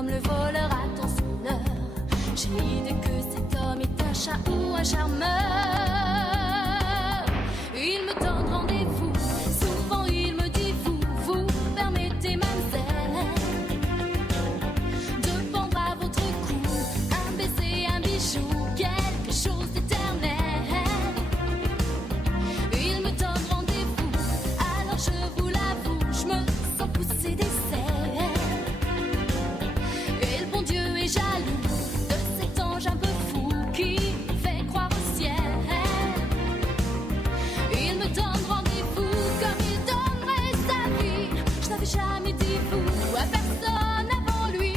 comme le voleur attend son heure. J'ai l'idée que cet homme est un chat ou un charmeur. Il me donne rendez-vous, souvent il me dit vous permettez mademoiselle de pendre à votre cou un baiser, un bijou, quelque chose d'éternel. Il me donne rendez-vous, alors je vous l'avoue, je me sens pousser des ailes. Et le bon Dieu est jaloux de cet ange un peu fou qui me fait croire au ciel. Il me donne rendez-vous comme il donnerait sa vie. Je n'avais jamais dit vous à personne avant lui.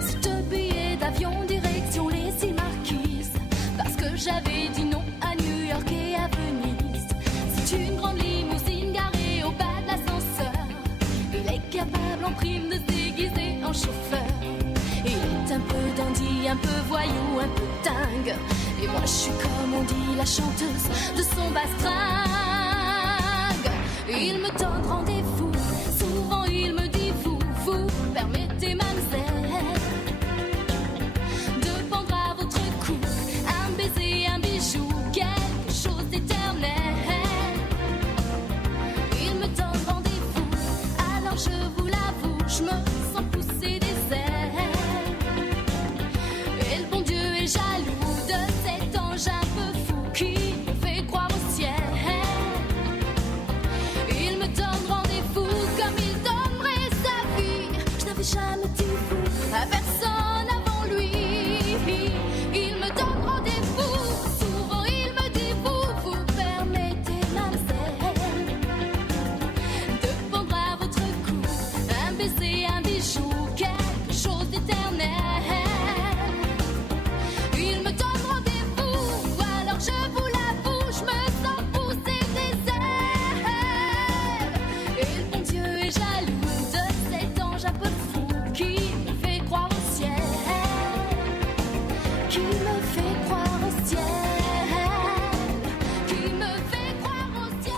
C'est un billet d'avion direction les îles Marquises, parce que j'avais dit non à New York et à Venise. C'est une grande limousine garée au bas de l'ascenseur. Il est capable en prime de se déguiser en chauffeur. Il est un peu dandy, un peu voyou, un peu dingue. Et moi je suis comme on dit la chanteuse de son bastringue. Il me donne rendez-vous, souvent il me dit vous permettez mademoiselle de pendre à votre cou un baiser, un bijou, quelque chose d'éternel. Il me donne rendez-vous, alors je vous l'avoue, je me sens pousser des ailes. Et le bon Dieu est jaloux de cet ange un peu fou qui me fait croire au ciel. Il me donne rendez-vous comme il donnerait sa vie. Je n'avais jamais dit vous à personne avant lui. Il me donne rendez-vous, souvent il me dit vous permettez mademoiselle de pendre à votre cou un baiser, un bijou, quelque chose d'éternel. Il me donne rendez-vous, alors je vous l'avoue, je me sens pousser des ailes. Et le bon Dieu est jaloux de cet ange un peu fou qui me fait croire au ciel. Qui me fait croire au ciel. Qui me fait croire au ciel.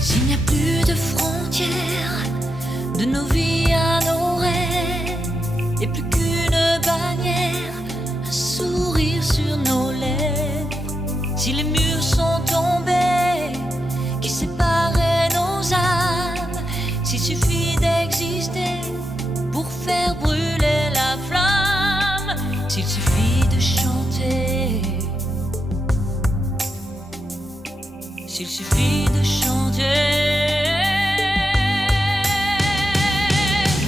S'il n'y a plus de frontières de nos vies à nos rêves, et plus qu'une bannière, un sourire sur nos lèvres. Si les murs sont tombés qui séparaient nos âmes, s'il suffit d'exister pour faire brûler la flamme, s'il suffit de chanter, s'il suffit de chanter.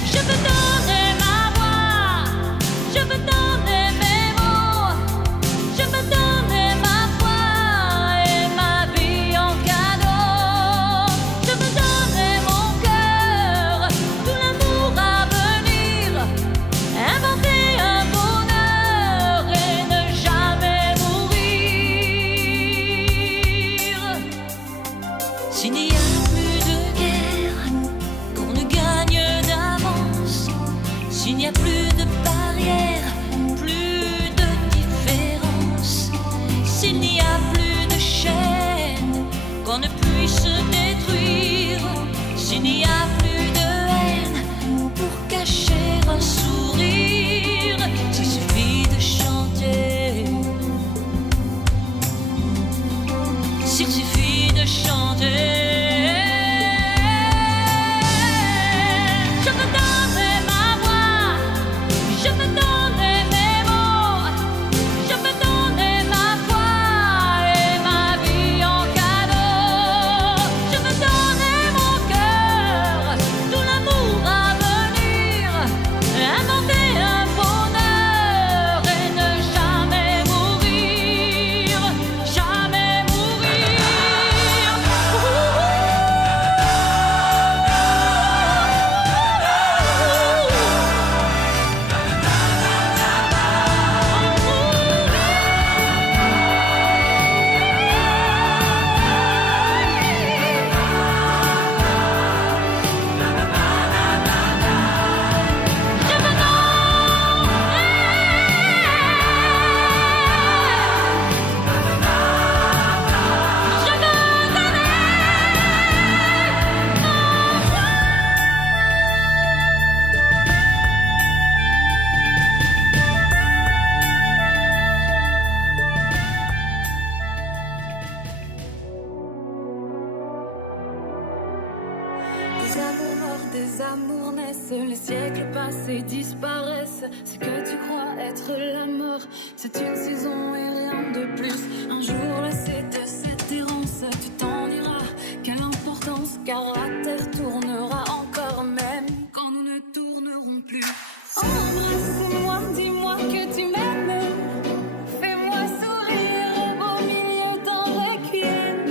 Je veux donner ma voix, je veux donner mes mots, je veux donner ma foi et ma vie en cadeau. Je veux donner mon cœur, tout l'amour à venir, inventer un bonheur et ne jamais mourir. S'il n'y a plus des amours naissent, les siècles passés disparaissent. Ce que tu crois être la mort, c'est une saison et rien de plus. Un jour lassé de cette errance, tu t'en iras. Quelle importance, car la terre tournera encore, même quand nous ne tournerons plus. Embrasse-moi, dis-moi que tu m'aimes. Fais-moi sourire au milieu d'un requiem.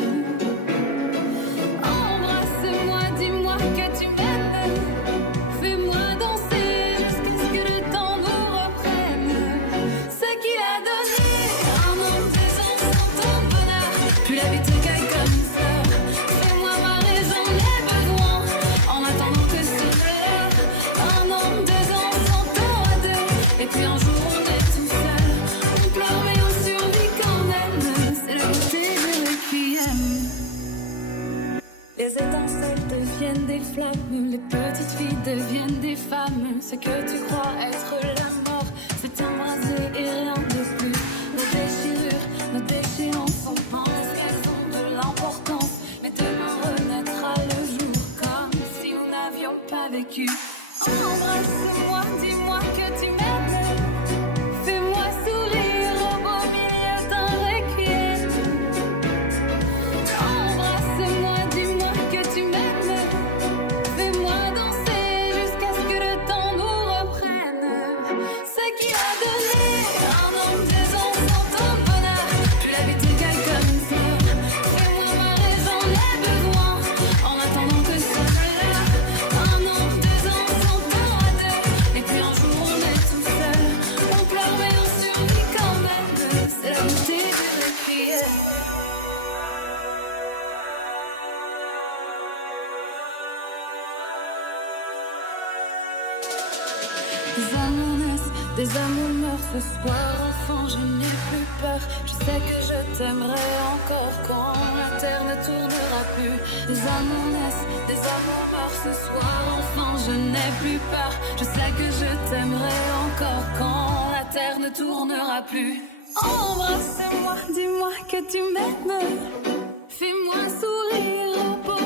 Embrasse-moi, dis-moi que tu m'aimes. Fais-moi danser jusqu'à ce que le temps nous reprenne. Ce qu'il a donné un monde, 2 ans sans ton bonheur. Puis la vie te cueille comme ça. Fais-moi ma raison, les besoins. En attendant que ce l'heure. 1 an, 2 ans sans ton à deux. Et puis un jour on est tout seul. On pleure mais on survit quand même. C'est la beauté du requiem. Les étincelles deviennent des flammes, les petites filles deviennent des femmes. Ce que tu crois être la mort, c'est embrasé et rien de plus. Nos déchirures, nos déchéances, on pense qu'elles ont de l'importance. Mais demain renaîtra le jour comme si nous n'avions pas vécu. Embrasse-moi, dis-moi que tu m'aimes. Fais-moi sourire au beau milieu d'un requiem. Embrasse-moi, dis-moi que tu m'aimes. Fais-moi danser jusqu'à ce que le temps nous reprenne. Ce qui a donné un an, 2 ans sans ton bonheur. Puis la vie te cueille comme ça. Fais-moi ma raison, les besoins. En attendant que ce soit l'heure. 1 an, 2 ans sans ton à deux. Et puis un jour on est tout seul. On pleure mais on survit quand même. C'est la beauté du requiem. Des amours naissent, des amours meurent. Ce soir, enfant, je n'ai plus peur. Je sais que je t'aimerai encore quand la terre ne tournera plus. Des amours naissent, des amours meurent. Ce soir, enfant, je n'ai plus peur. Je sais que je t'aimerai encore quand la terre ne tournera plus. Embrasse-moi, dis-moi que tu m'aimes. Fais-moi sourire au beau